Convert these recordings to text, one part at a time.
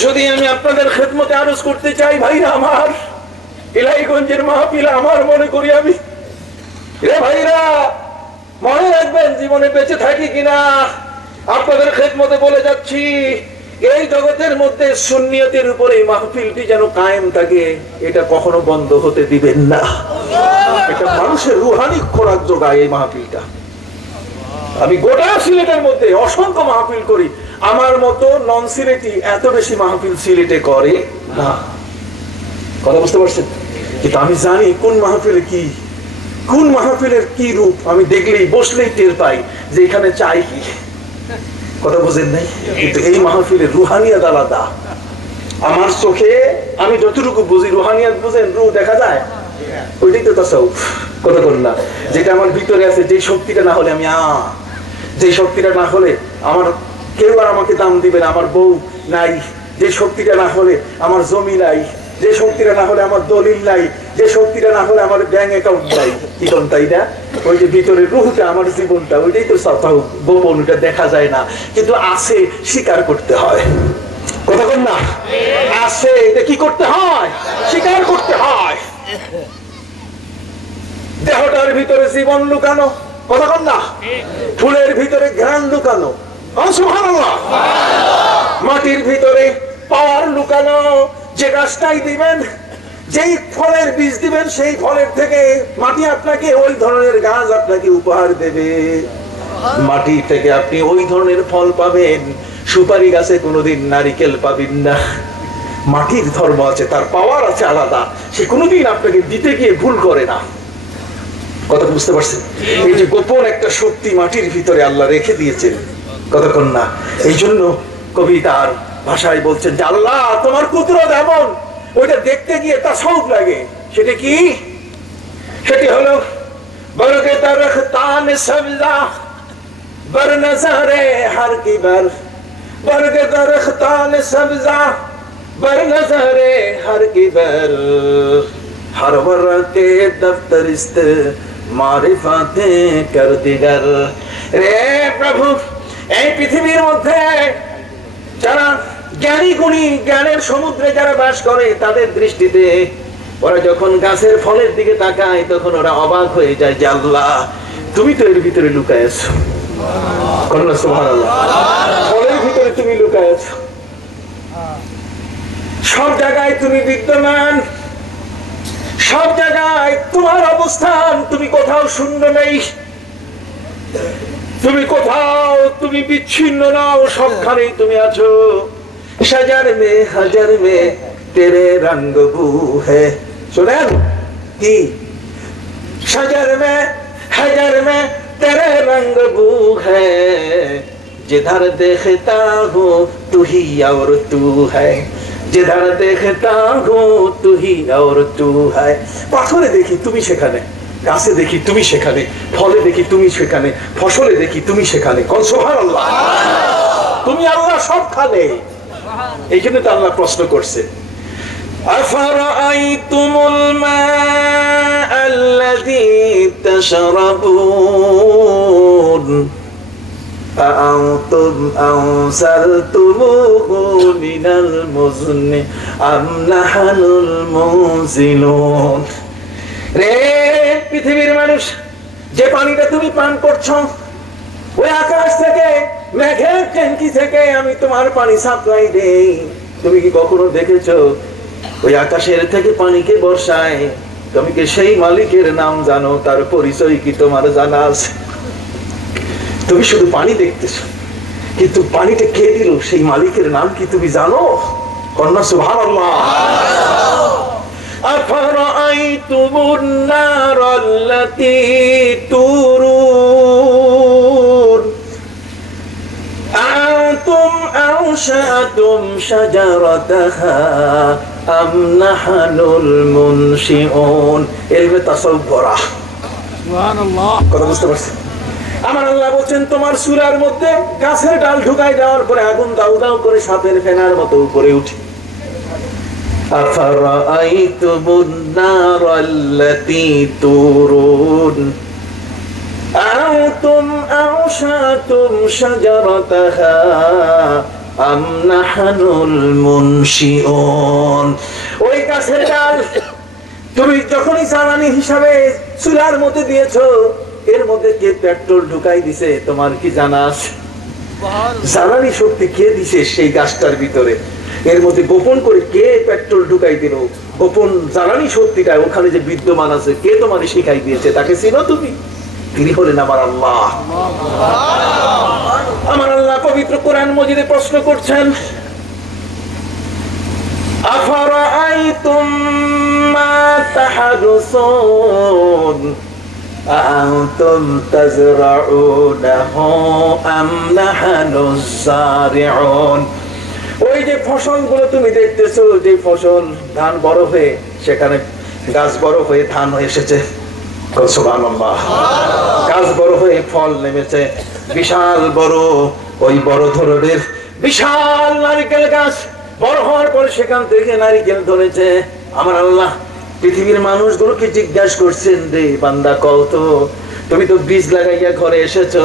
শুধু আমি আপনাদের খেদমতে আরজ করতে চাই, ভাইরা আমার, ইলাইগঞ্জের মাহফিল আমার মনে করি আমি, রে ভাইরা মনে রাখবেন, জীবনে বেঁচে থাকি কিনা আপনাদের খেদমতে বলে যাচ্ছি, এই জগতের মধ্যে সুন্নিয়তের উপরে মাহফিলটি যেন কায়েম থাকে, এটা কখনো বন্ধ হতে দিবেন না। এটা মানুষের রুহানি খোরাক যোগায় এই মাহফিলটা। আমি গোটা সিলেটের মধ্যে অসংখ্য মাহফিল করি, আমার মতো নন সিলেটি এত বেশি মাহফিল সিলেটে করে না। কথা বুঝতে পারছেন? কিন্তু আমি জানি কোন মাহফিলে কি, কোন মাহফিলের কি রূপ আমি দেখলেই বসলেই টের পাই যে এখানে চাই কি। কথা বুঝেন নাই? কিন্তু এই মাহফিলের রুহানিয়াত আলাদা। আমার চোখে আমি যতটুকু বুঝি, রুহানিয়াত বুঝেন, রূহ দেখা যায়, ওইটাই তো তাসাউফ। কথা বল না, যেটা আমার ভিতরে আছে, যে শক্তিটা না হলে আমি যে শক্তিটা না হলে আমার কেউ আর আমাকে দাম দিবে না, আমার বউ নাই, যে শক্তিটা না হলে আমার জমি নাই, যে শক্তিটা না হলে আমার দলিল নাই, যে শক্তিটা না হলে আমার ব্যাংক অ্যাকাউন্ট নাই, কি কোন তাই না? ওই যে ভিতরে রুহটা, আমার জীবনটা, ওইটাই তো গোপন, ওইটা দেখা যায় না, কিন্তু আছে, স্বীকার করতে হয়। কথা বল না, আছে, এটা কি করতে হয়? স্বীকার করতে হয়। দেহটার ভিতরে জীবন লুকানো, কথা বল না, ফুলের ভিতরে ঘ্রাণ লুকানো, সুবহানাল্লাহ, মাটির ভিতরে পাওয়ার লুকানো। যে গাছটাই দিবেন, যেই ফলের বীজ দিবেন, সেই ফলের থেকে মাটি আপনাকে ওই ধরনের গাছ আপনাকে উপহার দেবে। মাটি থেকে আপনি ওই ধরনের ফল পাবেন। সুপারি গাছে কোনোদিন নারিকেল পাবেন না। মাটির ধর্ম আছে, তার পাওয়ার আছে আলাদা, সে কোনোদিন আপনাকে দিতে গিয়ে ভুল করে না। কথা বুঝতে পারছেন? এই যে গোপন একটা শক্তি মাটির ভিতরে আল্লাহ রেখে দিয়েছেন, কতক্ষণ না। এই জন্য কবি তার ভাষায় বলছেন যে আল্লাহ তোমার কুদরত এমন, ওইটা দেখতে গিয়ে তাসাউফ লাগে। সেটা কি? সেটি হলো বরকে দরখতান সবজা बर नज़रे हर की बर बरग दरख्तान सब्जा बर नज़रे हर की बर हर वरके दफ्तरिस्त मारिफाते कर दिगर। रे प्रभु, এই পৃথিবীর মধ্যে যারা জ্ঞানী গুণী, জ্ঞানের সমুদ্রে যারা বাস করে, তাদের দৃষ্টিতে ওরা যখন গাছের ফলের দিকে তাকায়, তখন ওরা অবাক হয়ে যায় যে আল্লাহ তুমি তো এর ভিতরে লুকায় আছো। ফলের ভিতরে তুমি লুকায় আছো, সব জায়গায় তুমি বিদ্যমান, সব জায়গায় তোমার অবস্থান, তুমি কোথাও শূন্য নেই, তুমি কোথাও তুমি বিচ্ছিন্ন নাও, সবখানেই তুমি আছো। সাজার মে হাজার মে তেরে রঙ্গ বু হে, শোনেন কি? সাজার মে হাজার মে तेरे रंग बू है, जिधर देखता हूँ तू ही और तू है, जिधर देखता हूँ तू ही और तू है। পাথরে দেখি তুমি সেখানে, গাছে দেখি তুমি সেখানে, ফলে দেখি তুমি সেখানে, ফসলে দেখি তুমি সেখানে। কোন সুবহানাল্লাহ, তুমি আল্লাহ সবখানে। এই জন্য তো আল্লাহ প্রশ্ন করছে, أفرأيتم الماء الذي تشربون أأنتم أنزلتموه من المزن أم نحن المنزلون। রে পৃথিবীর মানুষ, যে পানিটা তুমি পান করছো, ওই আকাশ থেকে, মেঘের ট্যাঙ্কি থেকে আমি তোমার পানি সাপ্লাই দেই। তুমি কি কখনো দেখেছো ওই আকাশের থেকে পানিকে বর্ষায়? তুমি কি সেই মালিকের নাম জানো? তার পরিচয় কি তোমার জানা আছে? তুমি শুধু পানি দেখতেছো, কিন্তু পানিটা কে দিল, সেই মালিকের নাম কি তুমি জানো? কন্যা সুবহানাল্লাহ। আফরাআইতুমুন নারাল্লাতী তুরুন আনতুম আনশাতুম শাজারাতাহা আম নাহনুল মুনশিউন। ইলমে তাসাউফ পড়া, সুবহানাল্লাহ। কথা বুঝতে পারছেন? আমার আল্লাহ বলছেন তোমার সূরার মধ্যে গাছের ডাল ঢুকাই দেওয়ার পরে আগুন দাউ দাউ করে সাপের ফেনার মতো উপরে উঠে। আফরাআইতুমুন নারাল্লাতী তুরুন আনতুম আনশাতুম শাজারাতাহা আম নাহনুল মুনশিউন। ওই গাছের ডাল তুমি যখনই জ্বালানি হিসাবে চুলার মধ্যে দিয়েছো, এর মধ্যে কে পেট্রোল ঢুকাই দিছে তোমার কি জানা আছে? জ্বালানি শক্তি কে দিছে সেই গাছটার ভিতরে? এর মধ্যে গোপন করে কে পেট্রোল ঢুকাই দিল? গোপন জ্বালানি শক্তিটা ওখানে যে বিদ্যমান আছে, কে তোমার শিখাই দিয়েছে? তাকে চিনো তুমি? তিনি হলেন আমার আল্লাহ। আমার আল্লাহ পবিত্র কোরআন মজিদে প্রশ্ন করছেন, আফারাআইতুম মা তাহরুসুন আনতুম তাজরাউনাহু আম নাহনুস সারিউন। ওই যে ফসলগুলো তুমি দেখতেছো, যে ফসল ধান বড় হয়ে সেখানে গাছ বড় হয়ে ধান এসেছে, সুবহানাল্লাহ, গাছ বড় হয়ে ফল নেমেছে, বিশাল বড়, ওই বড় ধরনের বিশাল নারকেল গাছ বড় হওয়ার পরে সেখান থেকে নারকেল ধরেছে। আমার আল্লাহ পৃথিবীর মানুষগুলোকে জিজ্ঞাসা করছেন, রে বান্দা কত, তুমি তো বীজ লাগাইয়া ঘরে এসেছো,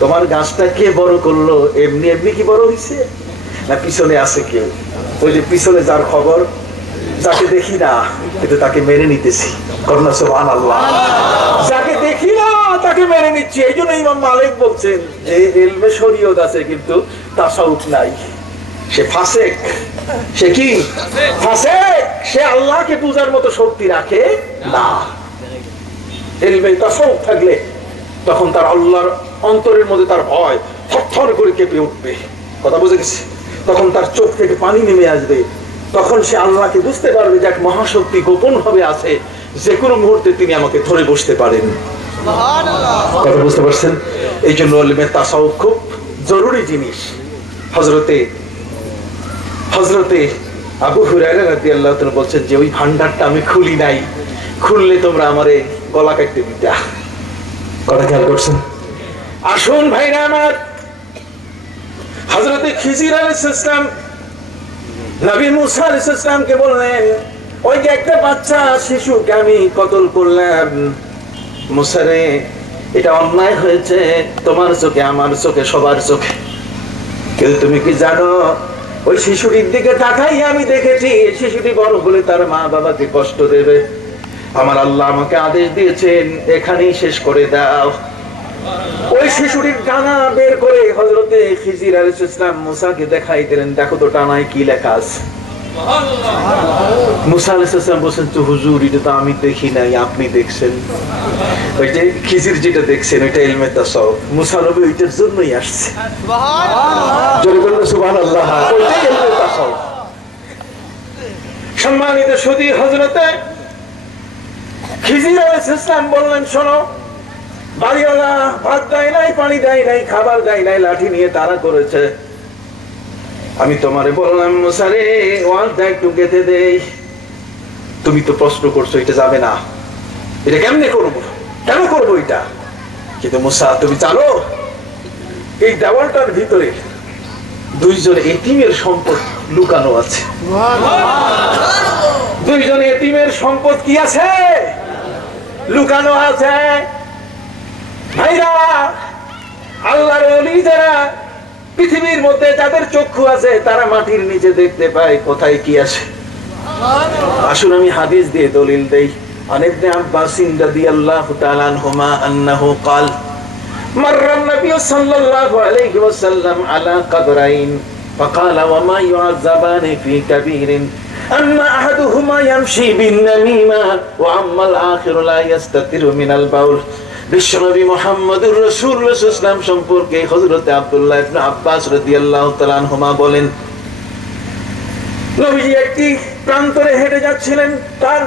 তোমার গাছটা কে বড় করলো? এমনি এমনি কি বড় হয়েছে, না পিছনে আছে কেউ? ওই যে পিছনে যার খবর, যাকে দেখি না কিন্তু তাকে মেনে নিতেছি, করোনা সুবহানাল্লাহ, যাকে দেখি না তাকে মেনে নিচ্ছি। এই জন্য ইমাম মালিক বলছেন যে ইলমে শরীয়ত আছে কিন্তু তাসাউফ নাই, সে ফাসেক। সে কি ফাসেক? সে আল্লাহকে পূজার মতো শক্তি রাখে না। ইলমে তাসাউফ থাকলে তখন তার আল্লাহর অন্তরের মধ্যে তার ভয় থরথর করে কেঁপে উঠবে, কথা বুঝে গেছে? তখন তার চোখ থেকে পানি নেমে আসবে, তখন সে আল্লাহকে বুঝতে পারবে যে এক মহাশক্তি গোপন ভাবে আছে, যে কোনো মুহূর্তে তিনি আমাকে ধরে বসতে পারেন। কথা বুঝতে পারছেন? এই জন্য ইলমে তাসাউফ খুব জরুরি জিনিস। হযরতে আবু হুরায়রা রাদিয়াল্লাহু তাআলা বলছেন যে ওই ভান্ডারটা আমি খুলি নাই, খুললে তোমরা আমারে গলা কাটতে দিতা। কথা খেয়াল করছেন? আসুন ভাইরা আমার, হযরতে খিজির আলাইহিস সালাম নবী মুসা আলাইহিস সালামকে বললেন, ওই যে একটা বাচ্চা শিশুকে আমি কতল করলাম, মুসা রে এটা অন্যায় হয়েছে তোমার চোখে, আমার চোখে, সবার চোখে, কিন্তু তুমি কি জানো ওই শিশুটির দিকে তাকাই আমি দেখেছি শিশুটি বড় হলে তার মা বাবাকে কষ্ট দেবে। আমার আল্লাহ আমাকে আদেশ দিয়েছেন এখানেই শেষ করে দাও। ওই শিশুটির ডানা বের করে হযরতে খিজির আলাইহিস সালাম মুসাকে দেখাই দিলেন, দেখো তো ডানায় কি লেখা আছে। মুসা আলাইহিস সালাম বলেন, তো হুজুর এটা তো আমি দেখি নাই, আপনি দেখছেন। ওই যে খিজির যেটা দেখছেন ওইটা ইলমে তাসাউফ, মুসা নবী ওইটার জন্যই আসছে। সুবহানাল্লাহ, জোরে বলুন সুবহানাল্লাহ, ওইটাই ইলমে তাসাউফ। সম্মানিত সুধী, হযরতে খিজির আলাইহিস সালাম বললেন, শোনো, বাড়িওয়ালা ভাত দেয় নাই, পানি দেয় নাই, খাবার দেয় নাই, লাঠি নিয়ে তাড়া করেছে। আমি তোমারে বললাম মুসা রে ওয়ালটা একটু গেঁথে দেই, তুমি তো প্রশ্ন করছো এটা যাবে না, এটা কেমনে করবো, কেন করবো এটা? কিন্তু মুসা তুমি জানো এই দেওয়ালটার ভিতরে দুইজন এতিমের সম্পদ লুকানো আছে। দুইজন এতিমের সম্পদ কি আছে? লুকানো আছে। ভাইরা, আল্লাহর ওলি যারা পৃথিবীর মধ্যে যাদের চক্ষু আছে তারা মাটির নিচে দেখতে পায় কোথায় কি আছে। আসুন আমি হাদিস দিয়ে দলিল দেই। عن ابن عباس رضي الله تعالى عنهما أنه قال مر النبي صلى الله عليه وسلم على قبرين فقال وما يعذبان في كبير أما أحدهما يمشي بالنميمة وأما الآخر لا يستتر من البول। বিশ্বনবী মুহাম্মদুর রাসূলুল্লাহ সাল্লাল্লাহু আলাইহি ওয়াসাল্লাম সম্পর্কে হযরত আব্দুল্লাহ ইবনে আব্বাস রাদিয়াল্লাহু তাআলা আনহুমা বলেন, নবীজি একটি প্রান্তরে হেঁটে যাচ্ছিলেন, তার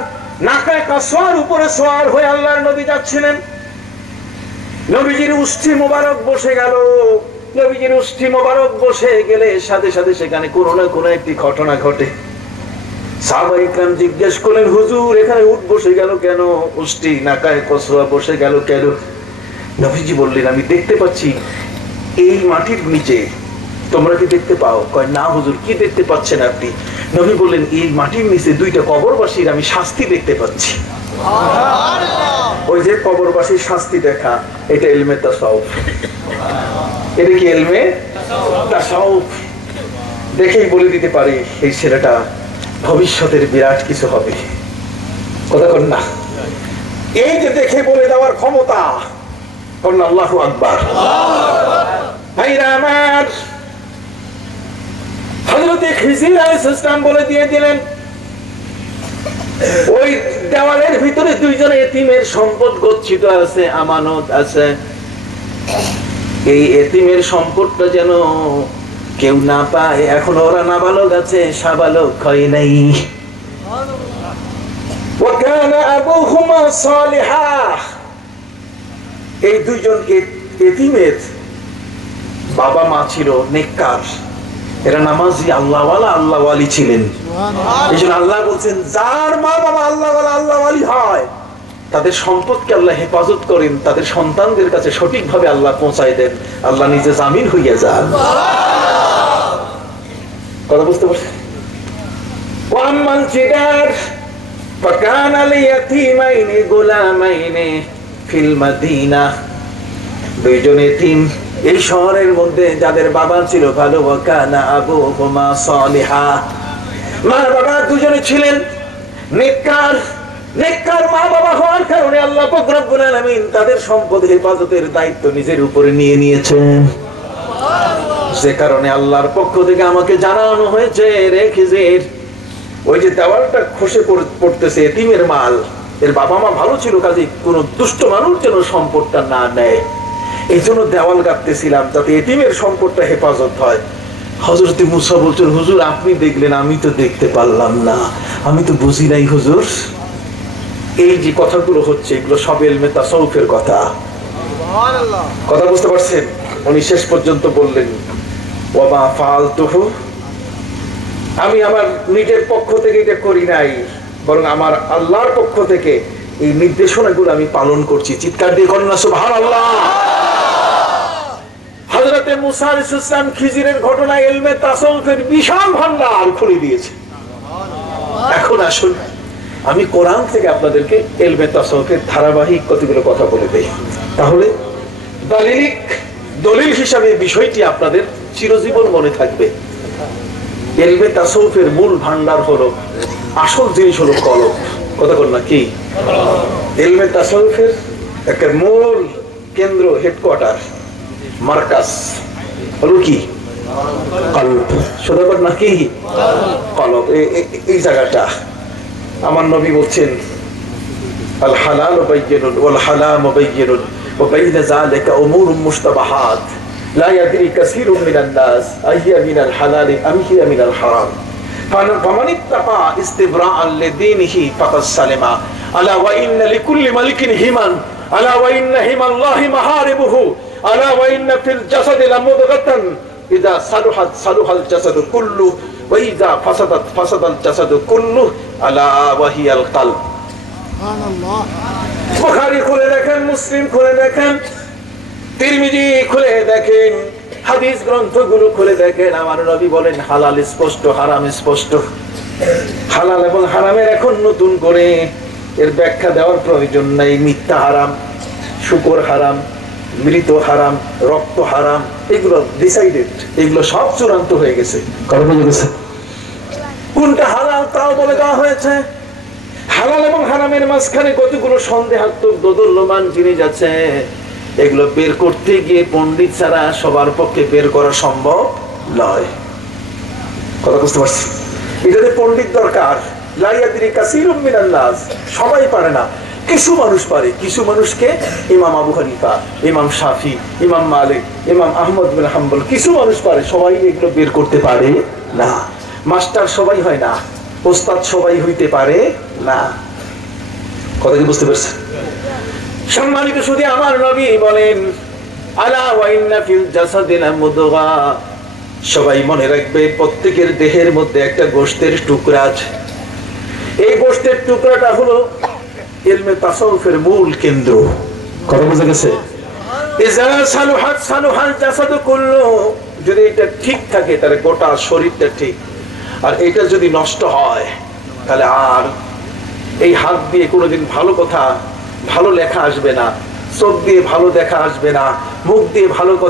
নাকায় কাসওয়ার উপরে সওয়ার হয়ে আল্লাহর নবী যাচ্ছিলেন। নবীজির উষ্ঠি মোবারক বসে গেল। নবীজির উষ্ঠি মোবারক বসে গেলে সাথে সাথে সেখানে কোনো না কোনো একটি ঘটনা ঘটে। সাহাবায়ে ইকরাম জিজ্ঞেস করলেন, হুজুর এখানে উট বসে গেল কেন, উষ্ঠি নাকায় কাসওয়া বসে গেল কেন? নবীজি বললেন, আমি দেখতে পাচ্ছি এই মাটির নিচে, তোমরা কি দেখতে পাও? কয় না হুজুর, কি দেখতে পাচ্ছেন আপনি? নবী বললেন, এই মাটির নিচে দুইটা কবরবাসীর আমি শাস্তি দেখতে পাচ্ছি। ওই যে কবরবাসীর শাস্তি দেখা, এটা ইলমে তাসাউফ। এটা কি ইলমে তাসাউফ? দেখেই বলে দিতে পারি এই ছেলেটা ভবিষ্যতের বিরাট কিছু হবে। কথা কন না? এই যে দেখে বলে দেওয়ার ক্ষমতা, আল্লাহু আকবার। ভাইরা আমার, হযরত খিজির আলাইহিস সালাম বলে দিয়ে দিলেন ওই দেওয়ালের ভিতরে দুইজন এতিমের সম্পদ গচ্ছিত আছে, আমানত আছে। এই এতিমের সম্পদটা যেন কেউ না পায়। এখন ওরা নাবালক আছে, সাবালক হয় নাই। ওয়াকানা আবুহুমা সালিহা, এই দুইজন এতিমের বাবা মা ছিল নেককার, এরা নামাজি, আল্লাহওয়ালা, আল্লাহওয়ালি ছিলেন। এই জন্য আল্লাহ বলছেন যার মা বাবা আল্লাহওয়ালা, আল্লাহওয়ালি হয় তাদের সম্পদকে আল্লাহ হেফাজত করেন, তাদের সন্তানদের কাছে সঠিকভাবে আল্লাহ পৌঁছায় দেন, আল্লাহ নিজে জামিন হইয়া যান। কথা বুঝতে পারছেন? ওয়াম্মাল জিদার ফাকানা লিয়াতীমাইনি গুলামাইনি ফিল মাদিনা, দুইজন এতিম এই শহরের মধ্যে যাদের বাবা ছিল ভালো। ওয়াকানা আবুহুমা সালিহা, মা বাবা দুজনে ছিলেন নেককার। নেককার মা বাবা হওয়ার কারণে আল্লাহ পাক রব্বুল আলামিন তাদের সম্পদ হেফাজতের দায়িত্ব নিজের উপরে নিয়ে নিয়েছেন। যে কারণে আল্লাহর পক্ষ থেকে আমাকে জানানো হয়েছে, রে খিজির, ওই যে দেওয়ালটা খসে পড়তেছে এতিমের মাল, এর বাবা মা ভালো ছিল, কাজে কোন দুষ্ট মানুষ যেন সম্পদটা না নেয়। এই জন্য দেওয়াল গাঁথতেছিলাম যাতে এতিমের সম্পদটা হেফাজত হয়। হযরত মুসা বলছেন, হুজুর আপনি দেখলেন, আমি তো দেখতে পারলাম না, আমি তো বুঝি নাই হুজুর। এই যে কথাগুলো হচ্ছে এগুলো সব ইলমে তাসাউফের কথা। কথা বুঝতে পারছেন? উনি শেষ পর্যন্ত বললেন ওয়ামা ফাআলতুহু, আমি আমার নিজের পক্ষ থেকে এটা করি নাই, বরং আমার আল্লাহর পক্ষ থেকে এই নির্দেশনাগুলো আমি পালন করছি। চিৎকার দিয়ে বলেন না সুবহানাল্লাহ। হযরত মুসা আলাইহিস সালাম খিজিরের ঘটনা ইলমে তাসাউফের বিশাল ভান্ডার খুলে দিয়েছে। এখন আসুন আমি কোরআন থেকে আপনাদেরকে ইলমে তাসাউফের ধারাবাহিক কতগুলো কথা বলে দেই, তাহলে দলিল হিসাবে বিষয়টি আপনাদের চিরজীবন মনে থাকবে। ইলমে তাসাউফের মূল ভান্ডার হলো, আসল জিনিস হলো কলব। কথা বল না কি? ইলমে তাসাউফের একটা মূল কেন্দ্র, হেডকোয়ার্টার, মার্কাজ হলো কি? কলব। সদাকত নাকি? কলব। এই জায়গাটা আমার নবী বলছেন আল হালাল বায়্যিনুন ওয়াল হারাম বায়্যিনুন ওয়া বাইনা যালিকা উমুরুম মুশতাবাহাত লা ইয়াদরি কাসীরুম মিনান নাস আইয়া মিনাল হালাল আম হিয়া মিনাল হারাম ফামান ইত্তাকা ইস্তিবরাআন লিদীনিহি ফাকাদ সালামা আলা ওয়া ইন্না লিকুল্লি মালিকিন হিমান আলা ওয়া ইন্না হিমাল্লাহি মাহারিবুহু আলা ওয়া ইন্না ফিল জাসাদি লামুদগাতান ইযা সালুহাত সালুহাল জাসাদু কুল্লু ওয়া ইযা ফাসাদাত ফাসাদাল জাসাদু কুল্লু আলা ওয়া হিয়াল কলব। সুবহানাল্লাহ। বুখারী খুলে দেখেন, মুসলিম খুলে দেখেন, তিরমিজি খুলে দেখেন, হাদিস গ্রন্থগুলো খুলে দেখেন, আমার নবী বলেন হালাল স্পষ্ট, হারাম স্পষ্ট। হালাল এবং হারামের এখন নতুন করে এর ব্যাখ্যা দেওয়ার প্রয়োজন নাই। মিথ্যা হারাম, শুকর হারাম, মৃত হারাম, রক্ত হারাম, এগুলো ডিসাইডেড, এগুলো সব চূড়ান্ত হয়ে গেছে। কোনটা হালাল তাও বলে দেওয়া হয়েছে। হালাল এবং হারামের মাঝখানে কতগুলো সন্দেহাত্মক দোদুল্যমান জিনিস আছে, এগুলো বের করতে গিয়ে পণ্ডিত ছাড়া সবার পক্ষে বের করা সম্ভব নয়। কথা বুঝতে পারছি? এটাতে পণ্ডিত দরকার। লা ইয়াদরি কাসীরুম মিনান নাস, সবাই পারে না, কিছু মানুষ পারে। কিছু মানুষকে ইমাম আবু হানিফা, ইমাম শাফি, ইমাম মালিক, ইমাম আহমদ বিন হাম্বল, কিছু মানুষ পারে, সবাই এগুলো বের করতে পারে না। মাস্টার সবাই হয় না, ওস্তাদ সবাই হইতে পারে না। কথা কি বুঝতে পারছেন? সম্মানিত শুধু আমার নবী বলেন আলা ওয়া ইন্না ফিল জাসাদি লামুদগা, সবাই মনে রাখবে প্রত্যেকের দেহের মধ্যে একটা গোশতের টুকরা আছে। এই গোশতের টুকরাটা হলো ইলমে তাসাউফের মূল কেন্দ্র। কথা বুঝা গেছে? ইযা সালুহাত সালুহাল জাসাদু কুল্লু, যদি এটা ঠিক থাকে তাহলে গোটা শরীরটা ঠিক, আর এটা যদি নষ্ট হয় তাহলে আর এই হাত দিয়ে কোনোদিন ভালো কথা, ভালো লেখা আসবে না, চোখ দিয়ে ভালো দেখা আসবে না, মুখ দিয়ে ভালো কথা